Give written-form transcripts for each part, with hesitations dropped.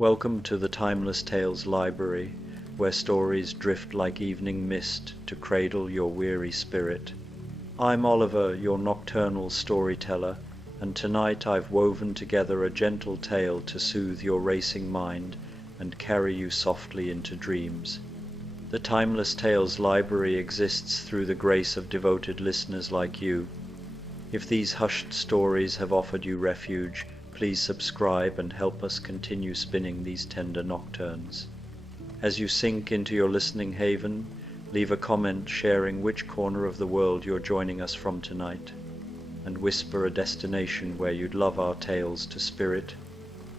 Welcome to the Timeless Tales Library, where stories drift like evening mist to cradle your weary spirit. I'm Oliver, your nocturnal storyteller, and tonight I've woven together a gentle tale to soothe your racing mind and carry you softly into dreams. The Timeless Tales Library exists through the grace of devoted listeners like you. If these hushed stories have offered you refuge, please subscribe and help us continue spinning these tender nocturnes. As you sink into your listening haven, leave a comment sharing which corner of the world you're joining us from tonight, and whisper a destination where you'd love our tales to spirit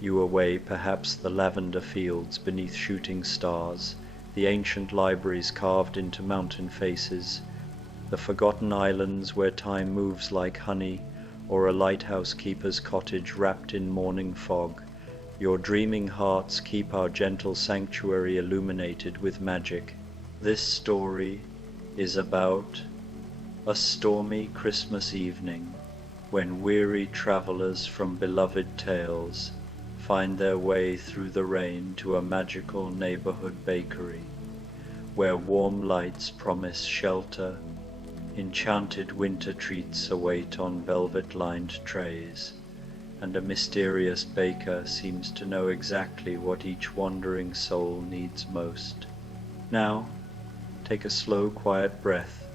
you away, perhaps the lavender fields beneath shooting stars, the ancient libraries carved into mountain faces, the forgotten islands where time moves like honey, or a lighthouse keeper's cottage wrapped in morning fog. Your dreaming hearts keep our gentle sanctuary illuminated with magic. This story is about a stormy Christmas evening when weary travelers from beloved tales find their way through the rain to a magical neighborhood bakery where warm lights promise shelter. Enchanted winter treats await on velvet-lined trays, and a mysterious baker seems to know exactly what each wandering soul needs most. Now, take a slow, quiet breath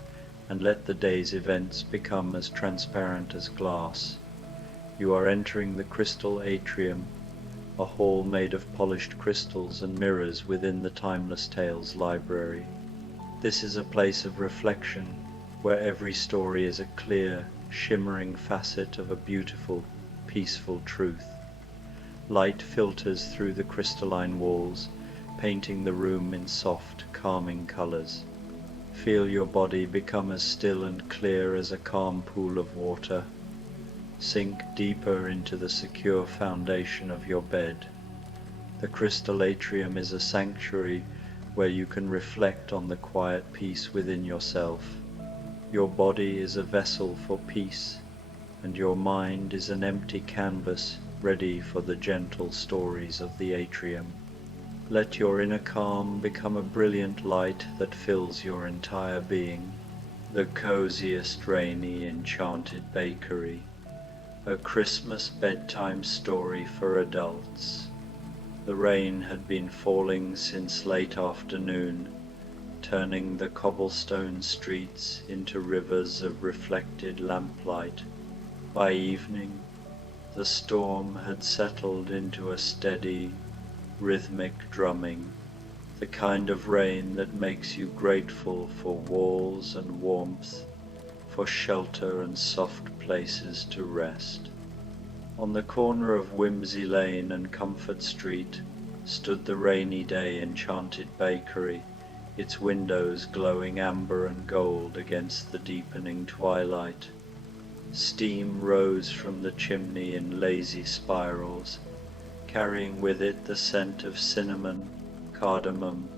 and let the day's events become as transparent as glass. You are entering the crystal atrium, a hall made of polished crystals and mirrors within the Timeless Tales Library. This is a place of reflection, where every story is a clear, shimmering facet of a beautiful, peaceful truth. Light filters through the crystalline walls, painting the room in soft, calming colors. Feel your body become as still and clear as a calm pool of water. Sink deeper into the secure foundation of your bed. The crystal atrium is a sanctuary where you can reflect on the quiet peace within yourself. Your body is a vessel for peace, and your mind is an empty canvas ready for the gentle stories of the atrium. Let your inner calm become a brilliant light that fills your entire being. The Coziest Rainy Enchanted Bakery, a Christmas bedtime story for adults. The rain had been falling since late afternoon, turning the cobblestone streets into rivers of reflected lamplight. By evening, the storm had settled into a steady, rhythmic drumming, the kind of rain that makes you grateful for walls and warmth, for shelter and soft places to rest. On the corner of Whimsy Lane and Comfort Street stood the rainy day Enchanted Bakery, its windows glowing amber and gold against the deepening twilight. Steam rose from the chimney in lazy spirals, carrying with it the scent of cinnamon, cardamom,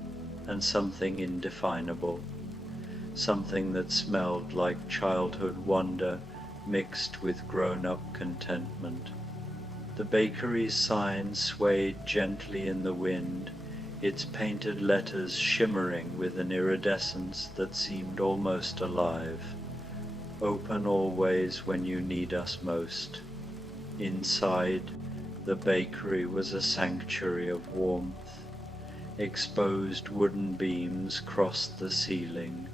and something indefinable, something that smelled like childhood wonder mixed with grown-up contentment. The bakery's sign swayed gently in the wind, its painted letters shimmering with an iridescence that seemed almost alive. Open always when you need us most. Inside, the bakery was a sanctuary of warmth. Exposed wooden beams crossed the ceiling,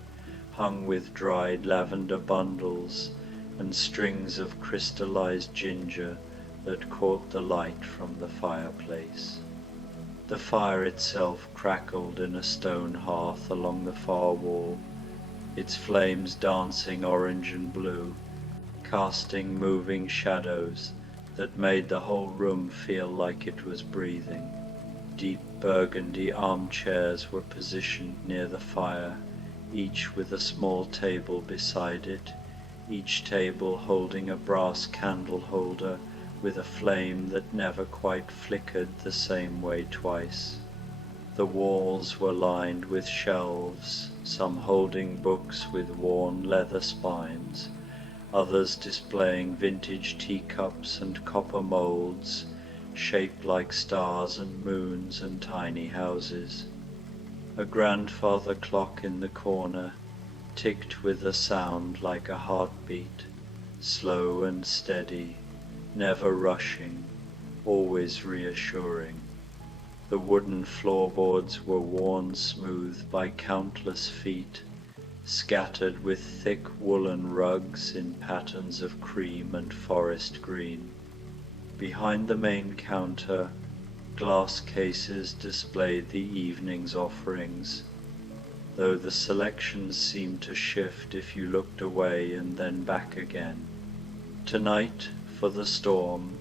hung with dried lavender bundles and strings of crystallized ginger that caught the light from the fireplace. The fire itself crackled in a stone hearth along the far wall, its flames dancing orange and blue, casting moving shadows that made the whole room feel like it was breathing. Deep burgundy armchairs were positioned near the fire, each with a small table beside it, each table holding a brass candle holder with a flame that never quite flickered the same way twice. The walls were lined with shelves, some holding books with worn leather spines, others displaying vintage teacups and copper molds, shaped like stars and moons and tiny houses. A grandfather clock in the corner ticked with a sound like a heartbeat, slow and steady, never rushing, always reassuring. The wooden floorboards were worn smooth by countless feet, scattered with thick woolen rugs in patterns of cream and forest green. Behind the main counter, glass cases displayed the evening's offerings, though the selections seemed to shift if you looked away and then back again. Tonight, for the storm,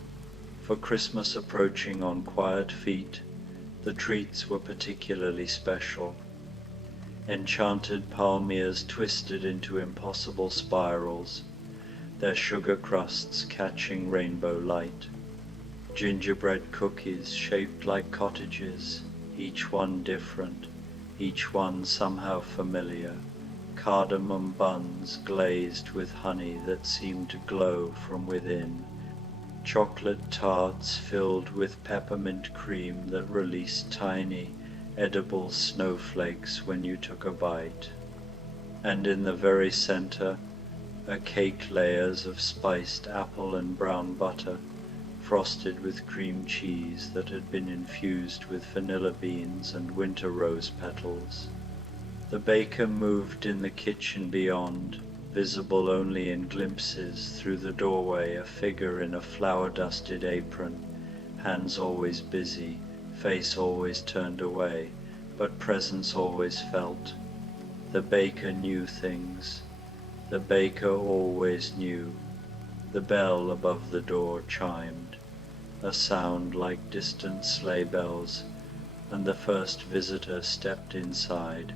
for Christmas approaching on quiet feet, the treats were particularly special. Enchanted palmiers twisted into impossible spirals, their sugar crusts catching rainbow light. Gingerbread cookies shaped like cottages, each one different, each one somehow familiar. Cardamom buns glazed with honey that seemed to glow from within. Chocolate tarts filled with peppermint cream that released tiny, edible snowflakes when you took a bite. And in the very center, a cake layers of spiced apple and brown butter, frosted with cream cheese that had been infused with vanilla beans and winter rose petals. The baker moved in the kitchen beyond, visible only in glimpses through the doorway, a figure in a flour-dusted apron, hands always busy, face always turned away, but presence always felt. The baker knew things. The baker always knew. The bell above the door chimed, a sound like distant sleigh bells, and the first visitor stepped inside.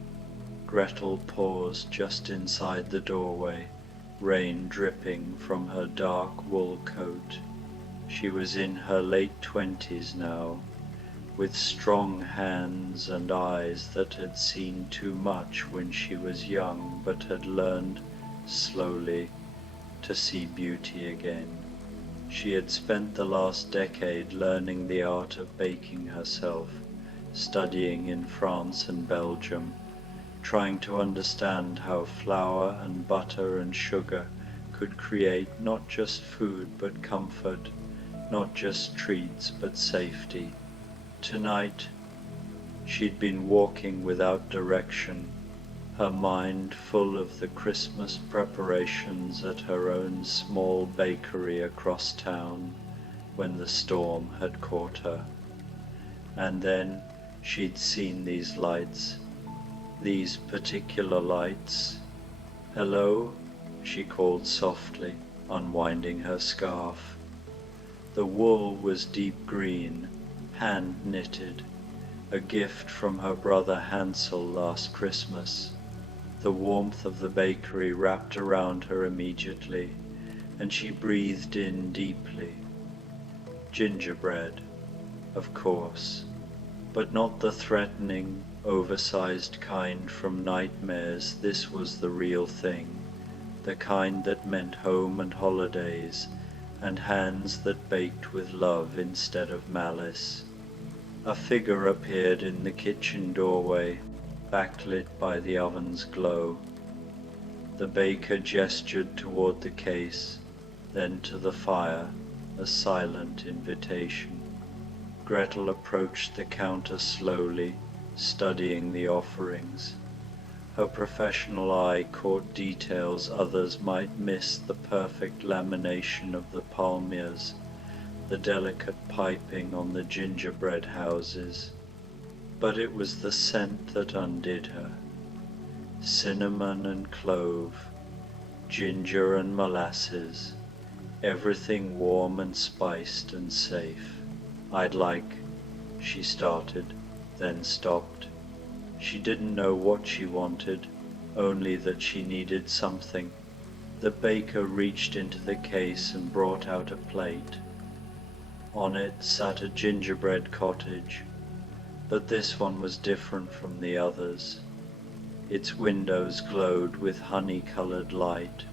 Gretel paused just inside the doorway, rain dripping from her dark wool coat. She was in her late 20s now, with strong hands and eyes that had seen too much when she was young, but had learned, slowly, to see beauty again. She had spent the last decade learning the art of baking herself, studying in France and Belgium, trying to understand how flour and butter and sugar could create not just food but comfort, not just treats but safety. Tonight, she'd been walking without direction, her mind full of the Christmas preparations at her own small bakery across town, when the storm had caught her. And then she'd seen these lights, these particular lights. "Hello," she called softly, unwinding her scarf. The wool was deep green, hand-knitted, a gift from her brother Hansel last Christmas. The warmth of the bakery wrapped around her immediately, and she breathed in deeply. Gingerbread, of course, but not the threatening, oversized kind from nightmares. This was the real thing, the kind that meant home and holidays, and hands that baked with love instead of malice. A figure appeared in the kitchen doorway, backlit by the oven's glow. The baker gestured toward the case, then to the fire, a silent invitation. Gretel approached the counter slowly, studying the offerings. Her professional eye caught details others might miss: the perfect lamination of the palmiers, the delicate piping on the gingerbread houses. But it was the scent that undid her. Cinnamon and clove, ginger and molasses, everything warm and spiced and safe. "I'd like," she started, then stopped. She didn't know what she wanted, only that she needed something. The baker reached into the case and brought out a plate. On it sat a gingerbread cottage, but this one was different from the others. Its windows glowed with honey-colored light.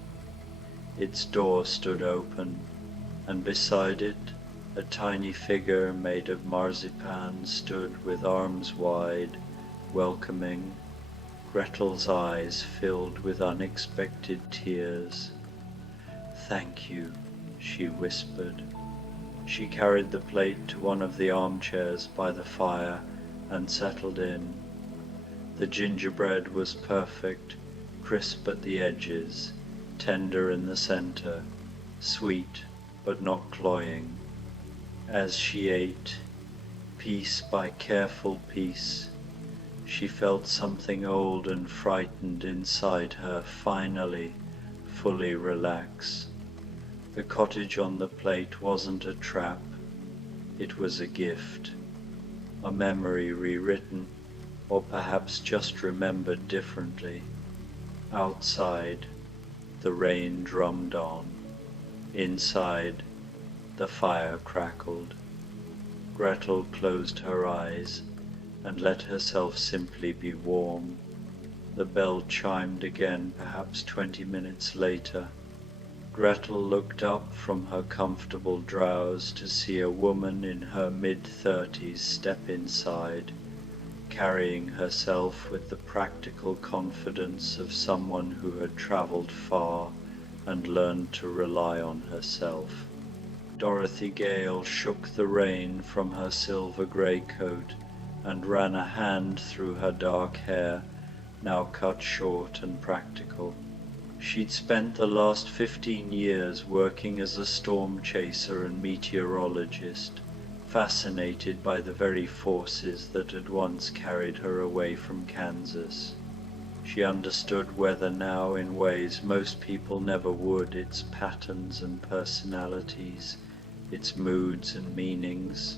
Its door stood open, and beside it, A tiny figure made of marzipan stood with arms wide, welcoming. Gretel's eyes filled with unexpected tears. "Thank you," she whispered. She carried the plate to one of the armchairs by the fire and settled in. The gingerbread was perfect, crisp at the edges, tender in the center, sweet but not cloying. As she ate, piece by careful piece, she felt something old and frightened inside her finally, fully relax. The cottage on the plate wasn't a trap, it was a gift, a memory rewritten, or perhaps just remembered differently. Outside, the rain drummed on. Inside, the fire crackled. Gretel closed her eyes and let herself simply be warm. The bell chimed again, perhaps 20 minutes later. Gretel looked up from her comfortable drowse to see a woman in her mid-30s step inside, carrying herself with the practical confidence of someone who had traveled far and learned to rely on herself. Dorothy Gale shook the rain from her silver grey coat and ran a hand through her dark hair, now cut short and practical. She'd spent the last 15 years working as a storm chaser and meteorologist, fascinated by the very forces that had once carried her away from Kansas. She understood weather now in ways most people never would, its patterns and personalities, its moods and meanings.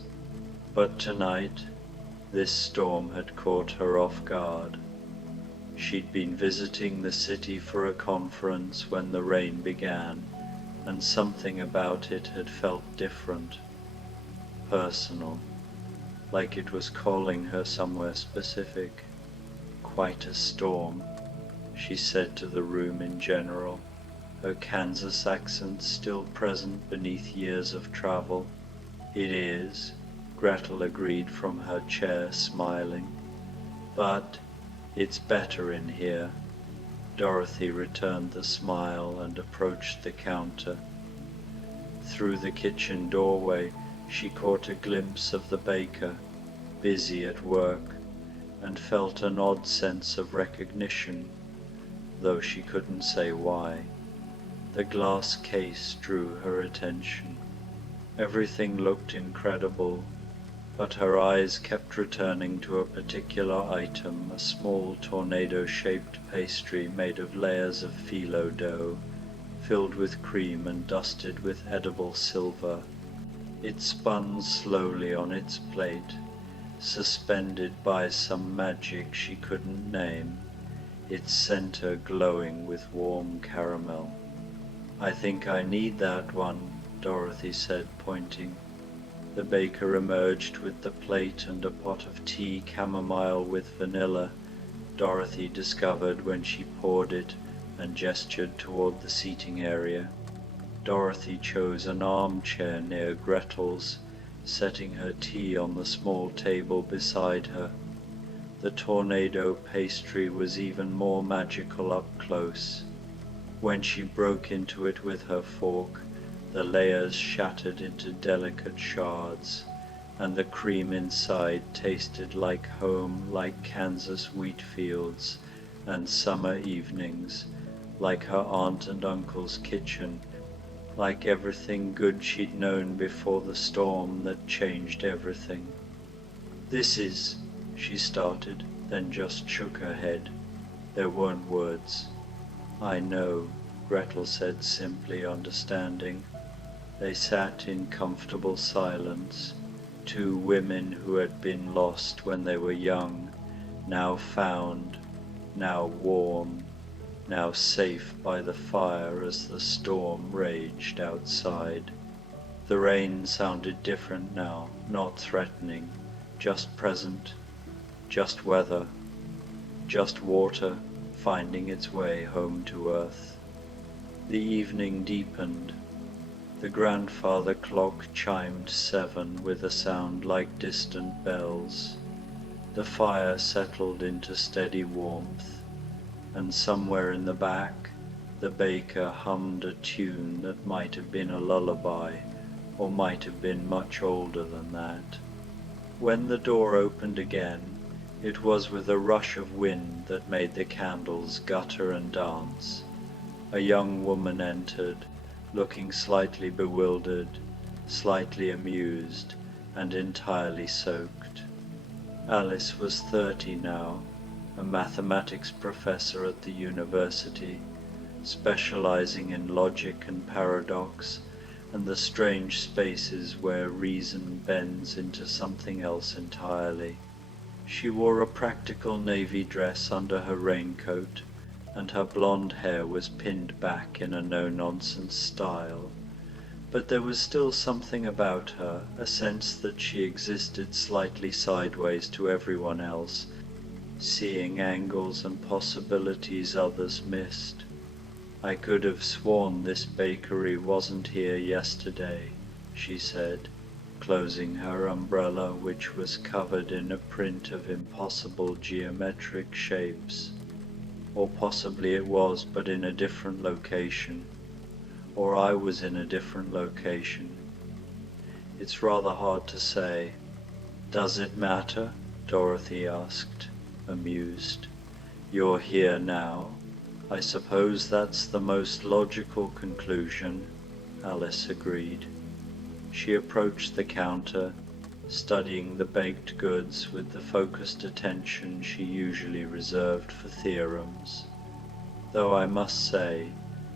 But tonight, this storm had caught her off guard. She'd been visiting the city for a conference when the rain began, and something about it had felt different, personal, like it was calling her somewhere specific. "Quite a storm," she said to the room in general, her Kansas accent still present beneath years of travel. "It is," Gretel agreed from her chair, smiling. "But it's better in here." Dorothy returned the smile and approached the counter. Through the kitchen doorway, she caught a glimpse of the baker, busy at work, and felt an odd sense of recognition, though she couldn't say why. The glass case drew her attention. Everything looked incredible, but her eyes kept returning to a particular item, a small tornado-shaped pastry made of layers of phyllo dough, filled with cream and dusted with edible silver. It spun slowly on its plate, suspended by some magic she couldn't name, its center glowing with warm caramel. "I think I need that one," Dorothy said, pointing. The baker emerged with the plate and a pot of tea chamomile with vanilla, Dorothy discovered when she poured it and gestured toward the seating area. Dorothy chose an armchair near Gretel's, setting her tea on the small table beside her. The tornado pastry was even more magical up close. When she broke into it with her fork, the layers shattered into delicate shards, and the cream inside tasted like home, like Kansas wheat fields and summer evenings, like her aunt and uncle's kitchen, like everything good she'd known before the storm that changed everything. "This is," she started, then just shook her head. There weren't words. "I know," Gretel said simply, understanding. They sat in comfortable silence, two women who had been lost when they were young, now found, now warm, now safe by the fire as the storm raged outside. The rain sounded different now, not threatening, just present, just weather, just water finding its way home to earth. The evening deepened. The grandfather clock chimed 7 with a sound like distant bells. The fire settled into steady warmth, and somewhere in the back, the baker hummed a tune that might have been a lullaby, or might have been much older than that. When the door opened again, it was with a rush of wind that made the candles gutter and dance. A young woman entered, looking slightly bewildered, slightly amused, and entirely soaked. Alice was 30 now, a mathematics professor at the university, specializing in logic and paradox, and the strange spaces where reason bends into something else entirely. She wore a practical navy dress under her raincoat, and her blonde hair was pinned back in a no-nonsense style. But there was still something about her, a sense that she existed slightly sideways to everyone else, seeing angles and possibilities others missed. "I could have sworn this bakery wasn't here yesterday," she said, closing her umbrella, which was covered in a print of impossible geometric shapes. Or possibly it was, but in a different location. Or I was in a different location. It's rather hard to say. "Does it matter?" Dorothy asked, amused. "You're here now. I suppose that's the most logical conclusion," Alice agreed. She approached the counter, studying the baked goods with the focused attention she usually reserved for theorems. Though I must say,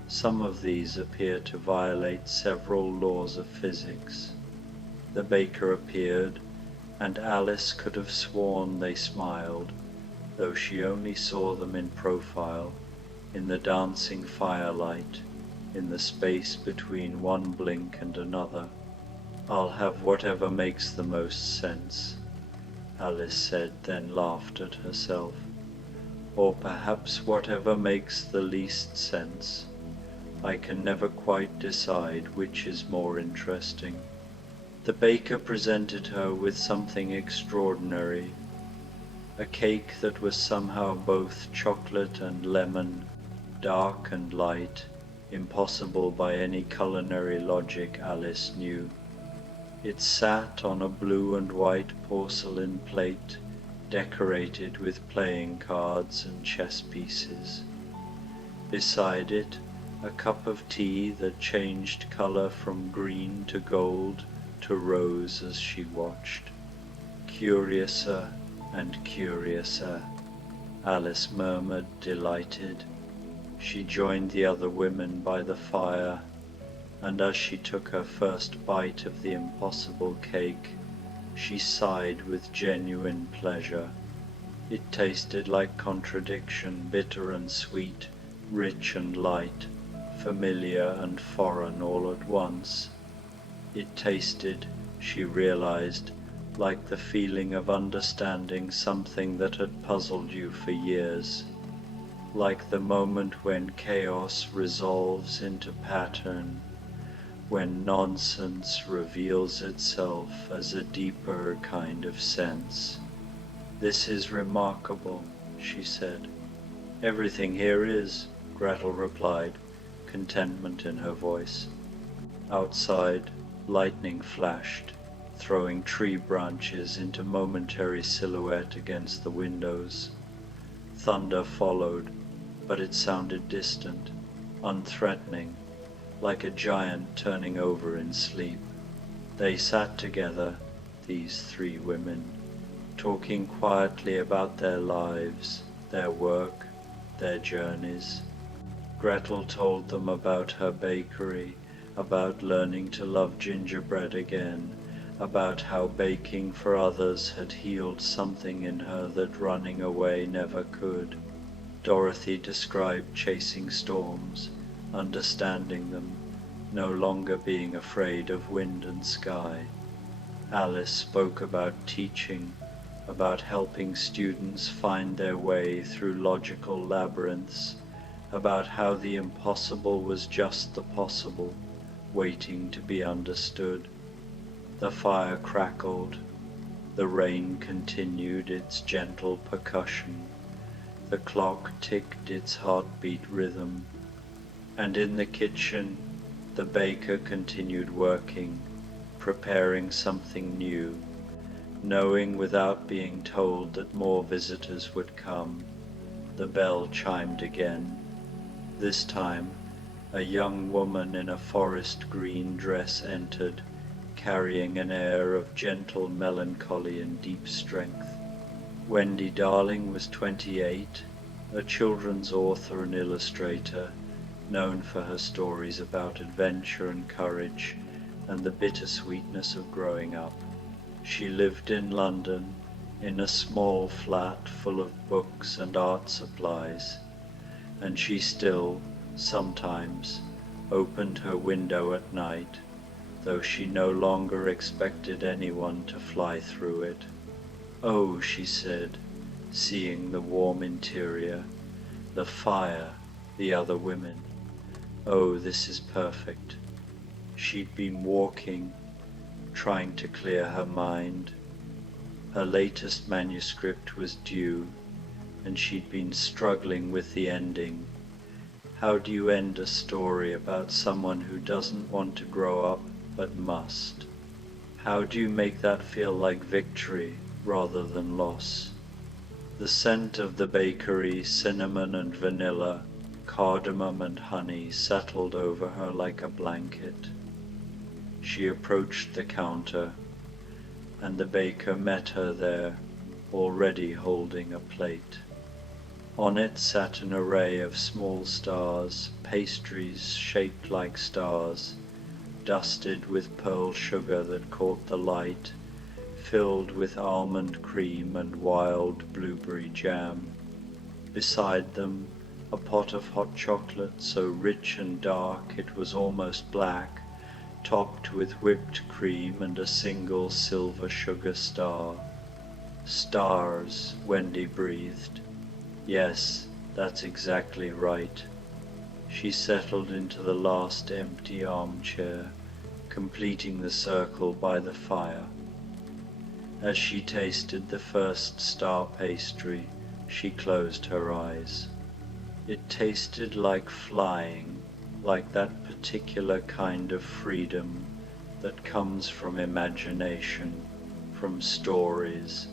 some of these appear to violate several laws of physics. The baker appeared, and Alice could have sworn they smiled, though she only saw them in profile, in the dancing firelight, in the space between one blink and another. "I'll have whatever makes the most sense," Alice said, then laughed at herself. "Or perhaps whatever makes the least sense. I can never quite decide which is more interesting." The baker presented her with something extraordinary, a cake that was somehow both chocolate and lemon, dark and light, impossible by any culinary logic Alice knew. It sat on a blue and white porcelain plate, decorated with playing cards and chess pieces. Beside it, a cup of tea that changed color from green to gold to rose as she watched. "Curiouser and curiouser," Alice murmured, delighted. She joined the other women by the fire, and as she took her first bite of the impossible cake, she sighed with genuine pleasure. It tasted like contradiction, bitter and sweet, rich and light, familiar and foreign all at once. It tasted, she realized, like the feeling of understanding something that had puzzled you for years, like the moment when chaos resolves into pattern, when nonsense reveals itself as a deeper kind of sense. "This is remarkable," she said. "Everything here is," Gretel replied, contentment in her voice. Outside, lightning flashed, throwing tree branches into momentary silhouette against the windows. Thunder followed, but it sounded distant, unthreatening, like a giant turning over in sleep. They sat together, these 3 women, talking quietly about their lives, their work, their journeys. Gretel told them about her bakery, about learning to love gingerbread again, about how baking for others had healed something in her that running away never could. Dorothy described chasing storms, understanding them, no longer being afraid of wind and sky. Alice spoke about teaching, about helping students find their way through logical labyrinths, about how the impossible was just the possible, waiting to be understood. The fire crackled, the rain continued its gentle percussion, the clock ticked its heartbeat rhythm, and in the kitchen the baker continued working, preparing something new, knowing without being told that more visitors would come. The bell chimed again. This time, a young woman in a forest green dress entered, carrying an air of gentle melancholy and deep strength. Wendy Darling was 28, a children's author and illustrator, known for her stories about adventure and courage and the bittersweetness of growing up. She lived in London, in a small flat full of books and art supplies, and she still, sometimes, opened her window at night, though she no longer expected anyone to fly through it. "Oh," she said, seeing the warm interior, the fire, the other women. "Oh, this is perfect." She'd been walking, trying to clear her mind. Her latest manuscript was due, and she'd been struggling with the ending. How do you end a story about someone who doesn't want to grow up but must? How do you make that feel like victory rather than loss? The scent of the bakery, cinnamon and vanilla, cardamom and honey settled over her like a blanket. She approached the counter, and the baker met her there, already holding a plate. On it sat an array of small stars, pastries shaped like stars, dusted with pearl sugar that caught the light, filled with almond cream and wild blueberry jam. Beside them, a pot of hot chocolate so rich and dark it was almost black, topped with whipped cream and a single silver sugar star. "Stars," Wendy breathed. "Yes, that's exactly right." She settled into the last empty armchair, completing the circle by the fire. As she tasted the first star pastry, she closed her eyes. It tasted like flying, like that particular kind of freedom that comes from imagination, from stories,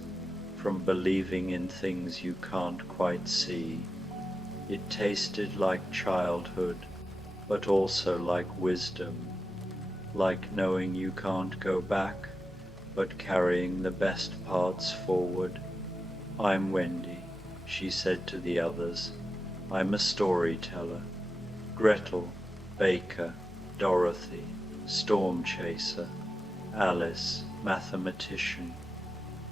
from believing in things you can't quite see. It tasted like childhood, but also like wisdom, like knowing you can't go back, but carrying the best parts forward. "I'm Wendy," she said to the others. "I'm a storyteller. Gretel, baker, Dorothy, storm chaser, Alice, mathematician."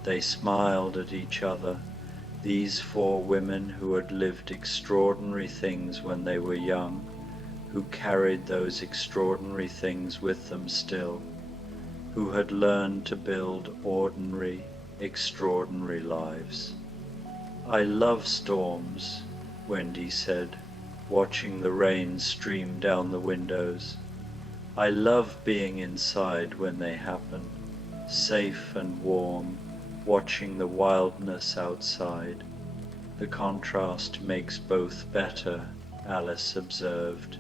They smiled at each other, these four women who had lived extraordinary things when they were young, who carried those extraordinary things with them still, who had learned to build ordinary, extraordinary lives. "I love storms," Wendy said, watching the rain stream down the windows. "I love being inside when they happen, safe and warm, watching the wildness outside." "The contrast makes both better," Alice observed.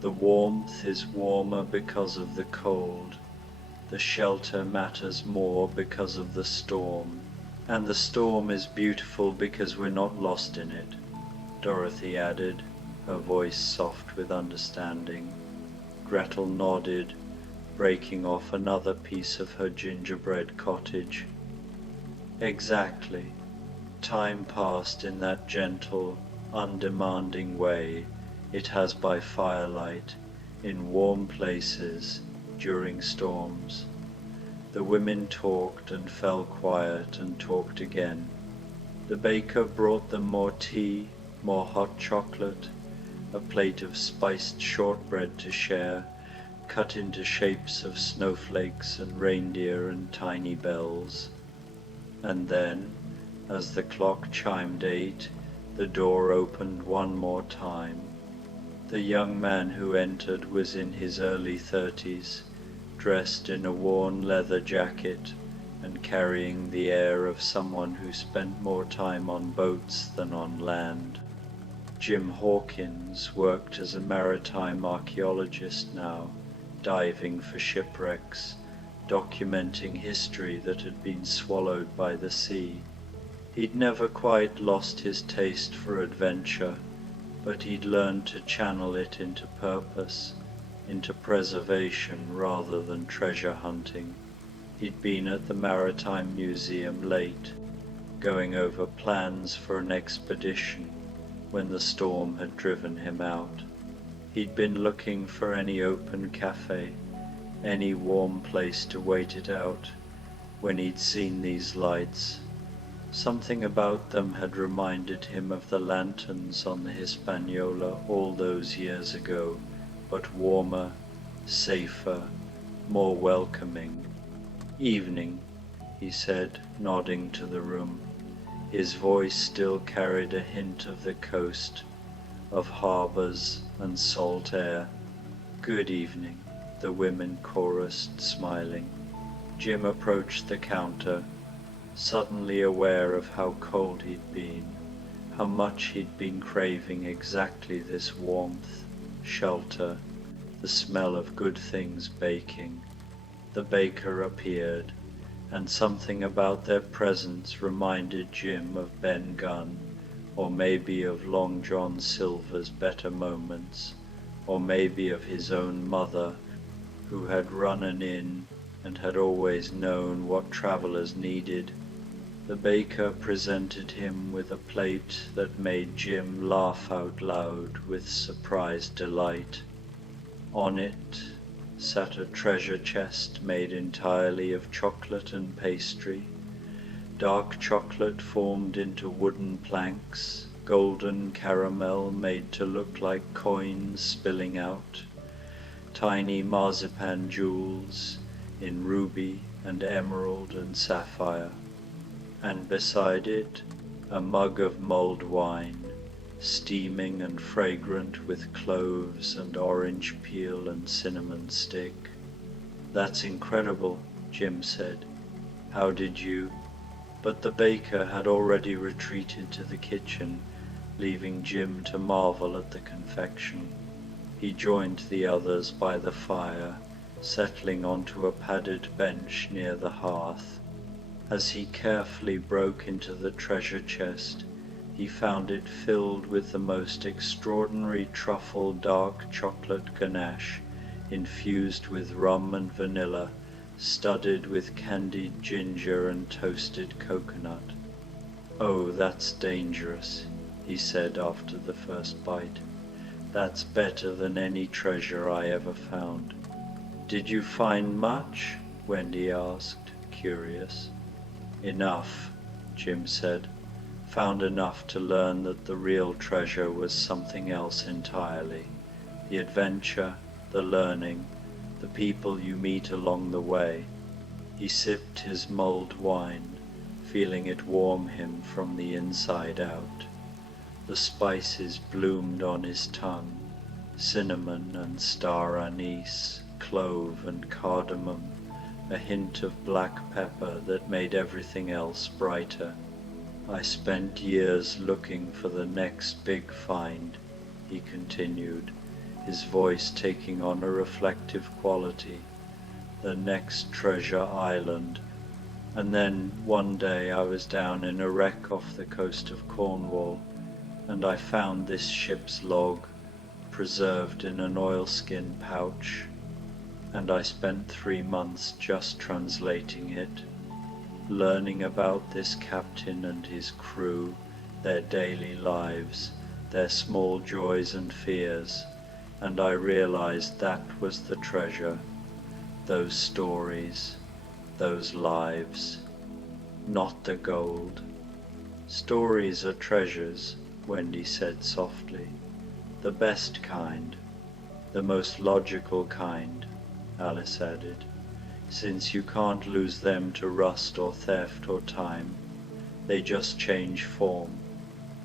"The warmth is warmer because of the cold. The shelter matters more because of the storm. And the storm is beautiful because we're not lost in it," Dorothy added, her voice soft with understanding. Gretel nodded, breaking off another piece of her gingerbread cottage. "Exactly." Time passed in that gentle, undemanding way it has by firelight, in warm places, during storms. The women talked and fell quiet and talked again. The baker brought them more tea, more hot chocolate, a plate of spiced shortbread to share, cut into shapes of snowflakes and reindeer and tiny bells. And then, as the clock chimed 8, the door opened one more time. The young man who entered was in his early 30s, dressed in a worn leather jacket and carrying the air of someone who spent more time on boats than on land. Jim Hawkins worked as a maritime archaeologist now, diving for shipwrecks, documenting history that had been swallowed by the sea. He'd never quite lost his taste for adventure, but he'd learned to channel it into purpose, into preservation rather than treasure hunting. He'd been at the Maritime Museum late, going over plans for an expedition when the storm had driven him out. He'd been looking for any open cafe, any warm place to wait it out, when he'd seen these lights. Something about them had reminded him of the lanterns on the Hispaniola all those years ago, but warmer, safer, more welcoming. "Evening," he said, nodding to the room. His voice still carried a hint of the coast, of harbours and salt air. "Good evening," the women chorused, smiling. Jim approached the counter, suddenly aware of how cold he'd been, how much he'd been craving exactly this warmth, shelter, the smell of good things baking. The baker appeared, and something about their presence reminded Jim of Ben Gunn, or maybe of Long John Silver's better moments, or maybe of his own mother, who had run an inn and had always known what travellers needed. The baker presented him with a plate that made Jim laugh out loud with surprised delight. On it sat a treasure chest made entirely of chocolate and pastry, dark chocolate formed into wooden planks, golden caramel made to look like coins spilling out, tiny marzipan jewels in ruby and emerald and sapphire, and beside it a mug of mulled wine, steaming and fragrant with cloves and orange peel and cinnamon stick. "That's incredible," Jim said. "How did you—" But the baker had already retreated to the kitchen, leaving Jim to marvel at the confection. He joined the others by the fire, settling onto a padded bench near the hearth. As he carefully broke into the treasure chest, he found it filled with the most extraordinary truffle dark chocolate ganache, infused with rum and vanilla, studded with candied ginger and toasted coconut. "Oh, that's dangerous," he said after the first bite. "That's better than any treasure I ever found." "Did you find much?" Wendy asked, curious. "Enough," Jim said. "Found enough to learn that the real treasure was something else entirely. The adventure, the learning, the people you meet along the way." He sipped his mulled wine, feeling it warm him from the inside out. The spices bloomed on his tongue, cinnamon and star anise, clove and cardamom, a hint of black pepper that made everything else brighter. "I spent years looking for the next big find," he continued, his voice taking on a reflective quality, "the next treasure island. And then one day I was down in a wreck off the coast of Cornwall, and I found this ship's log, preserved in an oilskin pouch, and I spent 3 months just translating it, learning about this captain and his crew, their daily lives, their small joys and fears, and I realized that was the treasure, those stories, those lives, not the gold." "Stories are treasures," Wendy said softly. "The best kind, the most logical kind," Alice added, "since you can't lose them to rust or theft or time. They just change form,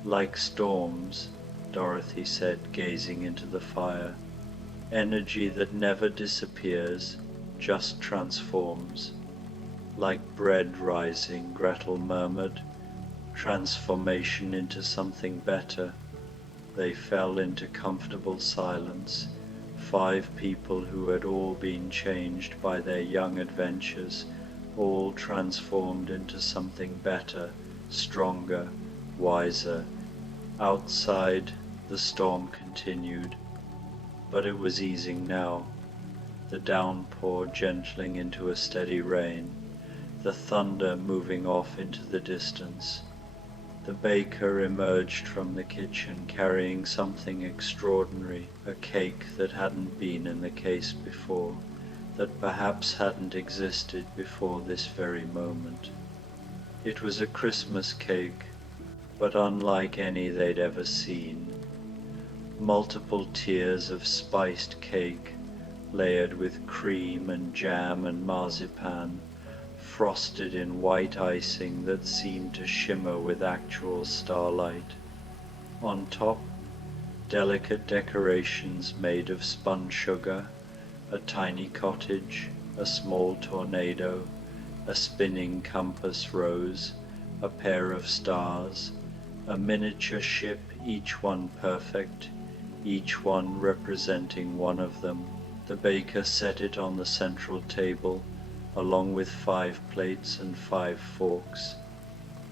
like storms, Dorothy said, gazing into the fire. Energy that never disappears, just transforms. Like bread rising, Gretel murmured. Transformation into something better. They fell into comfortable silence, 5 people who had all been changed by their young adventures, all transformed into something better, stronger, wiser. Outside, the storm continued, but it was easing now, the downpour gentling into a steady rain, the thunder moving off into the distance. The baker emerged from the kitchen carrying something extraordinary, a cake that hadn't been in the case before, that perhaps hadn't existed before this very moment. It was a Christmas cake, but unlike any they'd ever seen. Multiple tiers of spiced cake, layered with cream and jam and marzipan, frosted in white icing that seemed to shimmer with actual starlight. On top, delicate decorations made of spun sugar, a tiny cottage, a small tornado, a spinning compass rose, a pair of stars, a miniature ship, each one perfect, each one representing one of them. The baker set it on the central table, along with 5 plates and 5 forks.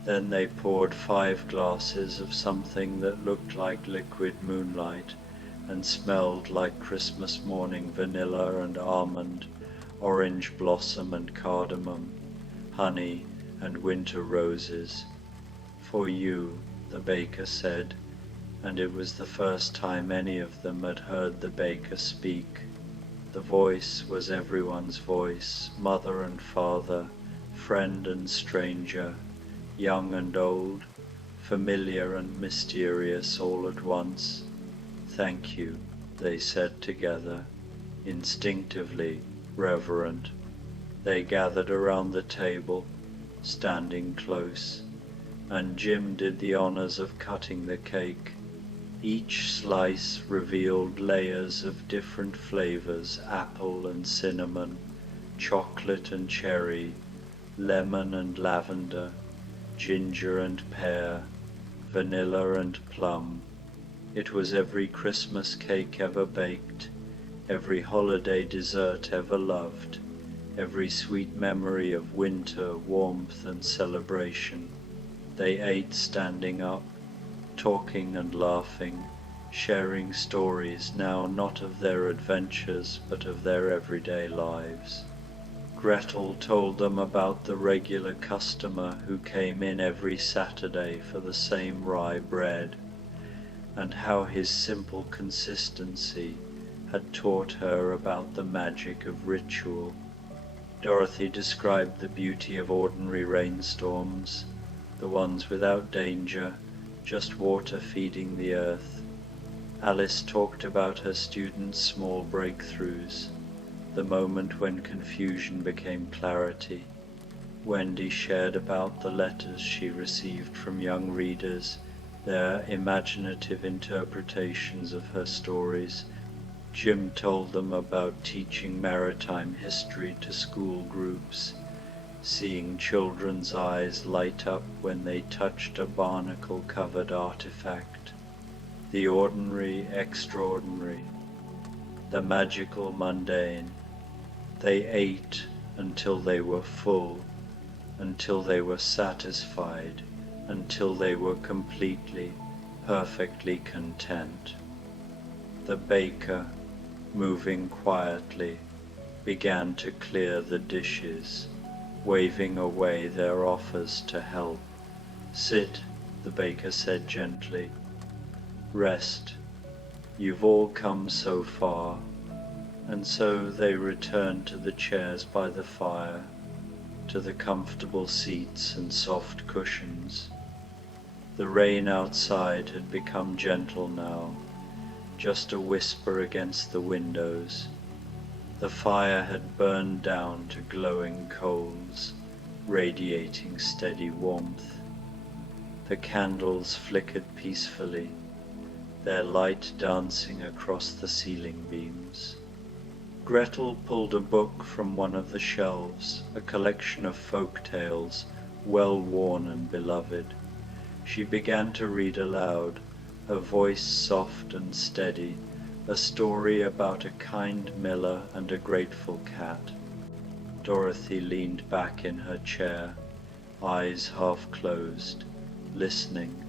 Then they poured 5 glasses of something that looked like liquid moonlight and smelled like Christmas morning vanilla and almond, orange blossom and cardamom, honey and winter roses. For you, the baker said, and it was the first time any of them had heard the baker speak. The voice was everyone's voice, mother and father, friend and stranger, young and old, familiar and mysterious all at once. Thank you, they said together, instinctively reverent. They gathered around the table, standing close, and Jim did the honors of cutting the cake. Each slice revealed layers of different flavors, apple and cinnamon, chocolate and cherry, lemon and lavender, ginger and pear, vanilla and plum. It was every Christmas cake ever baked, every holiday dessert ever loved, every sweet memory of winter, warmth and celebration. They ate standing up, talking and laughing, sharing stories now not of their adventures but of their everyday lives. Gretel told them about the regular customer who came in every Saturday for the same rye bread, and how his simple consistency had taught her about the magic of ritual. Dorothy described the beauty of ordinary rainstorms, the ones without danger, just water feeding the earth. Alice talked about her students' small breakthroughs, the moment when confusion became clarity. Wendy shared about the letters she received from young readers, their imaginative interpretations of her stories. Jim told them about teaching maritime history to school groups, seeing children's eyes light up when they touched a barnacle-covered artifact. The ordinary extraordinary, the magical mundane. They ate until they were full, until they were satisfied, until they were completely, perfectly content. The baker, moving quietly, began to clear the dishes, waving away their offers to help. Sit, the baker said gently. Rest. You've all come so far. And so they returned to the chairs by the fire, to the comfortable seats and soft cushions. The rain outside had become gentle now, just a whisper against the windows. The fire had burned down to glowing coals, radiating steady warmth. The candles flickered peacefully. their light dancing across the ceiling beams. Gretel pulled a book from one of the shelves, a collection of folk tales, well worn and beloved. She began to read aloud, her voice soft and steady, a story about a kind miller and a grateful cat. Dorothy leaned back in her chair, eyes half closed, listening,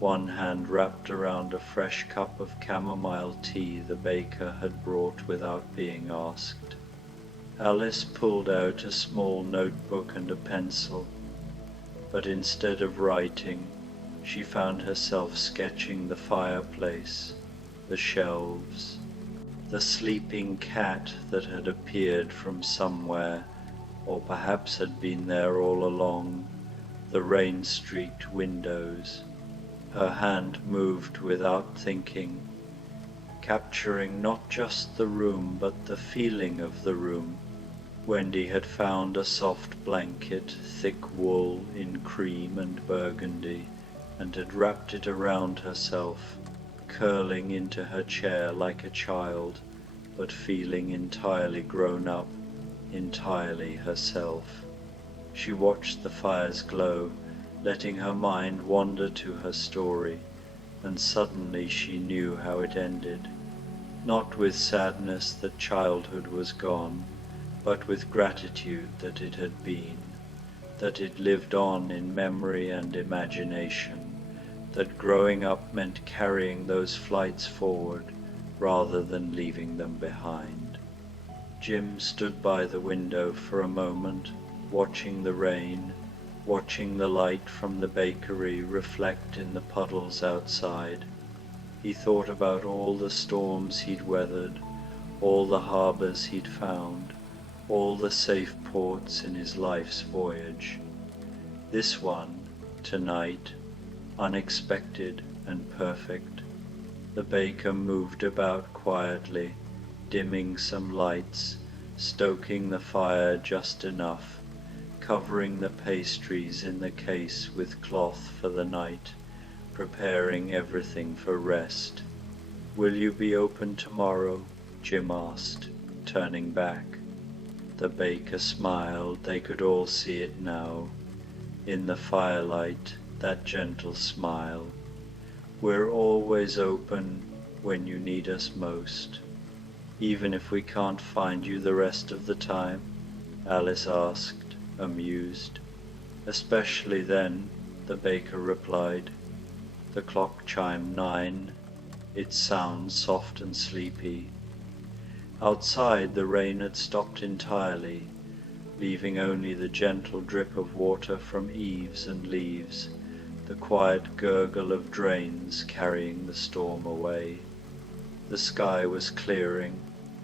one hand wrapped around a fresh cup of chamomile tea the baker had brought without being asked. Alice pulled out a small notebook and a pencil, but instead of writing, she found herself sketching the fireplace, the shelves, the sleeping cat that had appeared from somewhere, or perhaps had been there all along, the rain-streaked windows. Her hand moved without thinking, capturing not just the room but the feeling of the room. Wendy had found a soft blanket, thick wool in cream and burgundy, and had wrapped it around herself, curling into her chair like a child, but feeling entirely grown up, entirely herself. She watched the fire's glow, letting her mind wander to her story, and suddenly she knew how it ended, not with sadness that childhood was gone, but with gratitude that it had been, that it lived on in memory and imagination, that growing up meant carrying those flights forward rather than leaving them behind. Jim stood by the window for a moment, watching the rain, watching the light from the bakery reflect in the puddles outside. He thought about all the storms he'd weathered, all the harbors he'd found, all the safe ports in his life's voyage. This one, tonight, unexpected and perfect. The baker moved about quietly, dimming some lights, stoking the fire just enough, covering the pastries in the case with cloth for the night, preparing everything for rest. "Will you be open tomorrow?" Jim asked, turning back. The baker smiled, they could all see it now, in the firelight, that gentle smile. "We're always open when you need us most." "Even if we can't find you the rest of the time?" Alice asked, amused. "Especially then," the baker replied. The clock chimed 9, its sound soft and sleepy. Outside the rain had stopped entirely, leaving only the gentle drip of water from eaves and leaves, the quiet gurgle of drains carrying the storm away. The sky was clearing,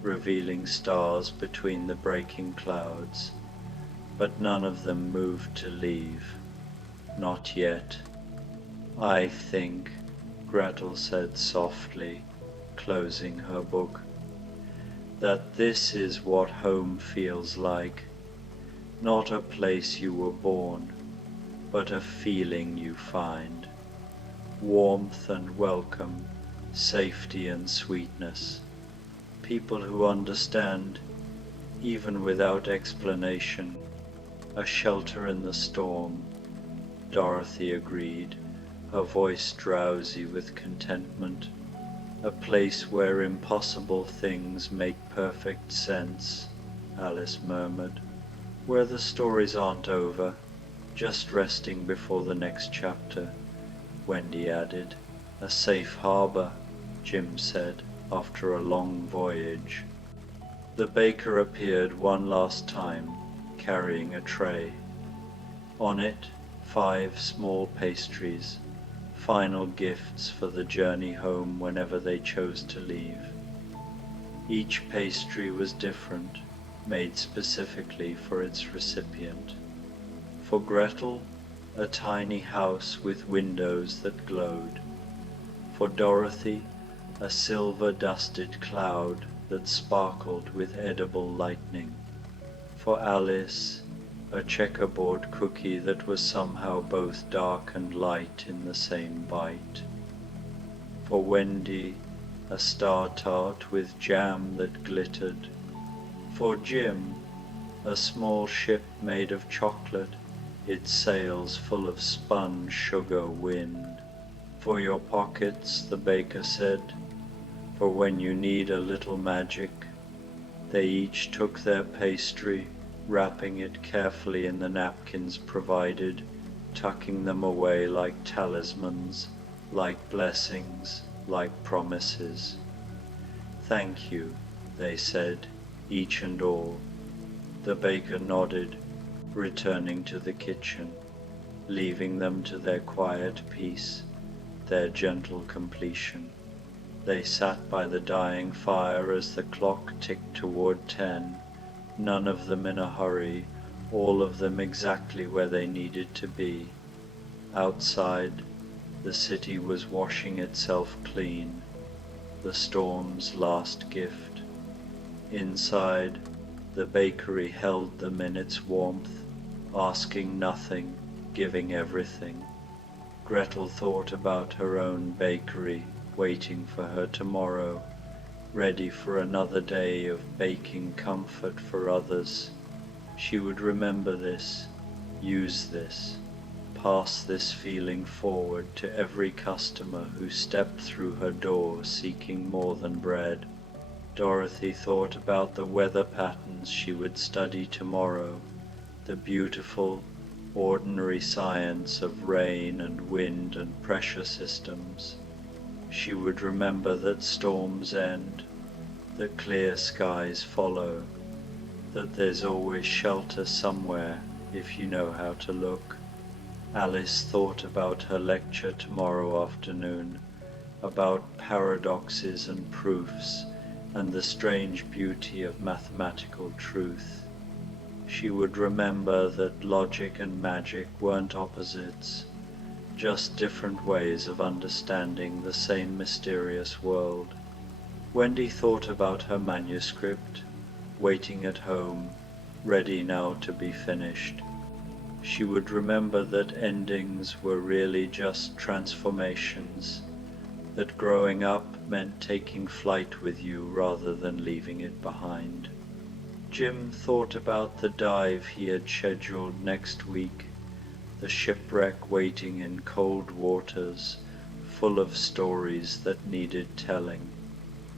revealing stars between the breaking clouds, but none of them moved to leave. Not yet. "I think," Gretel said softly, closing her book, "that this is what home feels like. Not a place you were born, but a feeling you find. Warmth and welcome, safety and sweetness. People who understand, even without explanation. A shelter in the storm," Dorothy agreed, her voice drowsy with contentment. "A place where impossible things make perfect sense," Alice murmured. "Where the stories aren't over, just resting before the next chapter," Wendy added. "A safe harbor," Jim said, after a long voyage. The baker appeared one last time, carrying a tray. On it, 5 small pastries, final gifts for the journey home whenever they chose to leave. Each pastry was different, made specifically for its recipient. For Gretel, a tiny house with windows that glowed. For Dorothy, a silver-dusted cloud that sparkled with edible lightning. For Alice, a checkerboard cookie that was somehow both dark and light in the same bite. For Wendy, a star tart with jam that glittered. For Jim, a small ship made of chocolate, its sails full of spun sugar wind. For your pockets, the baker said, for when you need a little magic. They each took their pastry, wrapping it carefully in the napkins provided, tucking them away like talismans, like blessings, like promises. Thank you, they said, each and all. The baker nodded, returning to the kitchen, leaving them to their quiet peace, their gentle completion. They sat by the dying fire as the clock ticked toward 10, none of them in a hurry, all of them exactly where they needed to be. Outside, the city was washing itself clean, the storm's last gift. Inside, the bakery held them in its warmth, asking nothing, giving everything. Gretel thought about her own bakery, waiting for her tomorrow, ready for another day of baking comfort for others. She would remember this, use this, pass this feeling forward to every customer who stepped through her door seeking more than bread. Dorothy thought about the weather patterns she would study tomorrow, the beautiful, ordinary science of rain and wind and pressure systems. She would remember that storms end, that clear skies follow, that there's always shelter somewhere if you know how to look. Alice thought about her lecture tomorrow afternoon, about paradoxes and proofs, and the strange beauty of mathematical truth. She would remember that logic and magic weren't opposites, just different ways of understanding the same mysterious world. Wendy thought about her manuscript, waiting at home, ready now to be finished. She would remember that endings were really just transformations, that growing up meant taking flight with you rather than leaving it behind. Jim thought about the dive he had scheduled next week, the shipwreck waiting in cold waters, full of stories that needed telling.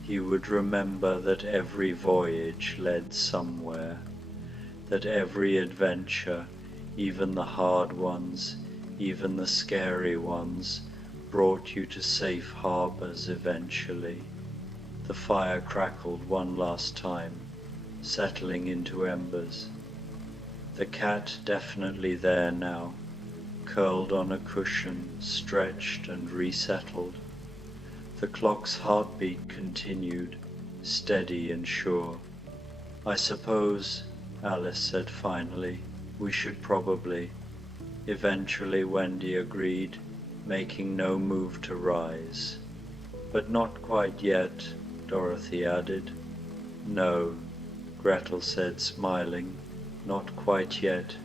He would remember that every voyage led somewhere, that every adventure, even the hard ones, even the scary ones, brought you to safe harbors eventually. The fire crackled one last time, settling into embers. The cat definitely there now, curled on a cushion, stretched and resettled. The clock's heartbeat continued, steady and sure. I suppose, Alice said finally, we should probably. Eventually Wendy agreed, making no move to rise. But not quite yet, Dorothy added. No, Gretel said, smiling, not quite yet.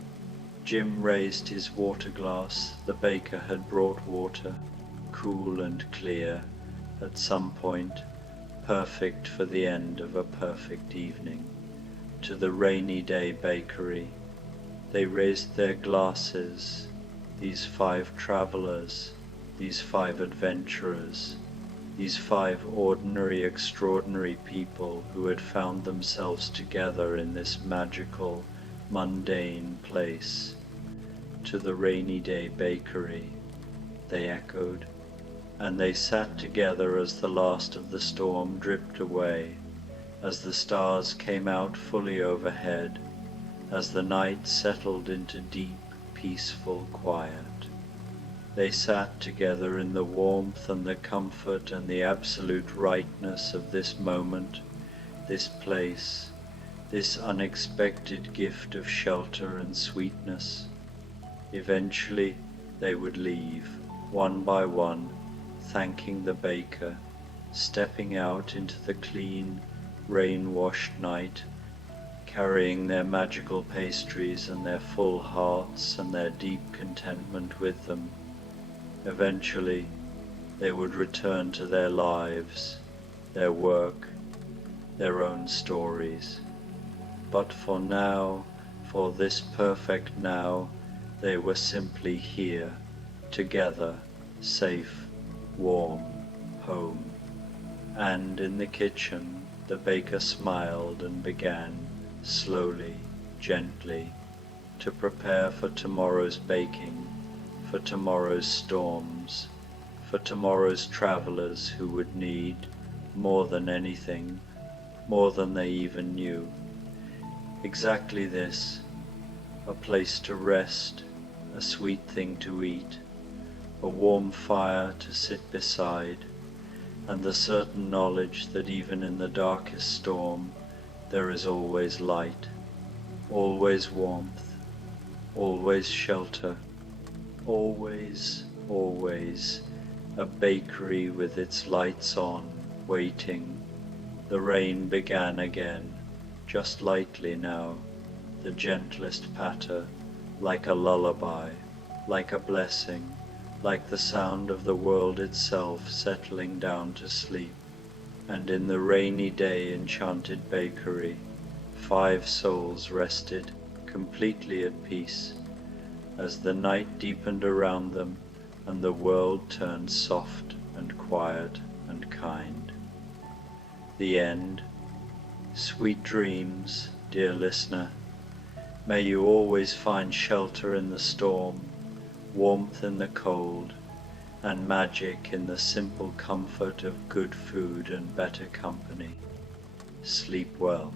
Jim raised his water glass. The baker had brought water, cool and clear, at some point, perfect for the end of a perfect evening. To the Rainy Day Bakery. They raised their glasses, these 5 travelers, these 5 adventurers, these 5 ordinary, extraordinary people who had found themselves together in this magical, mundane place. To the Rainy Day Bakery, they echoed, and they sat together as the last of the storm dripped away, as the stars came out fully overhead, as the night settled into deep, peaceful quiet. They sat together in the warmth and the comfort and the absolute rightness of this moment, this place, this unexpected gift of shelter and sweetness. Eventually they would leave, one by one, thanking the baker, stepping out into the clean, rain-washed night, carrying their magical pastries and their full hearts and their deep contentment with them. Eventually, they would return to their lives, their work, their own stories. But for now, for this perfect now, they were simply here, together, safe, warm, home. And in the kitchen, the baker smiled and began, slowly, gently, to prepare for tomorrow's baking, for tomorrow's storms, for tomorrow's travelers who would need, more than anything, more than they even knew, exactly this: a place to rest, a sweet thing to eat, a warm fire to sit beside, and the certain knowledge that even in the darkest storm there is always light, always warmth, always shelter, always, always a bakery with its lights on, waiting. The rain began again, just lightly now, the gentlest patter, like a lullaby, like a blessing, like the sound of the world itself settling down to sleep. And in the rainy day enchanted bakery, 5 souls rested, completely at peace, as the night deepened around them and the world turned soft and quiet and kind. The end. Sweet dreams, dear listener. May you always find shelter in the storm, warmth in the cold, and magic in the simple comfort of good food and better company. Sleep well.